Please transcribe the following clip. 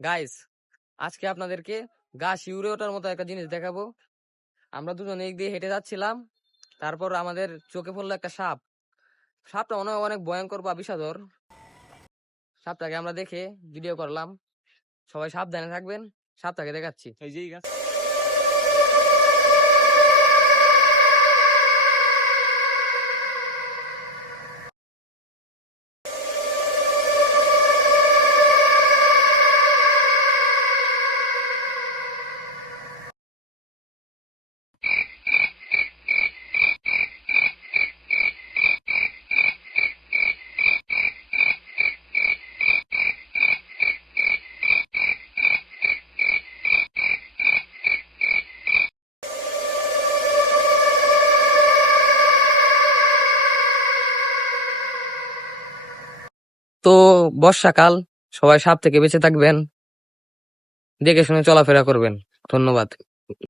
Guys, আজকে আপনাদেরকে গা শিউরে ওঠার মতো একটা জিনিস দেখাবো। আমরা দুজন এই দিয়ে হেঁটে যাচ্ছিলাম, তারপর আমাদের চোখে পড়লো একটা সাপ। সাপটা মনে হয় অনেক ভয়ঙ্কর বা বিষাদর। সাপটাকে আমরা দেখে ভিডিও করলাম। সবাই সাবধানে থাকবেন, সাপটাকে দেখাচ্ছি। এই যে গাছ। তো বর্ষাকাল, সবাই সাপ থেকে বেঁচে থাকবেন, দেখে শুনে চলাফেরা করবেন। ধন্যবাদ।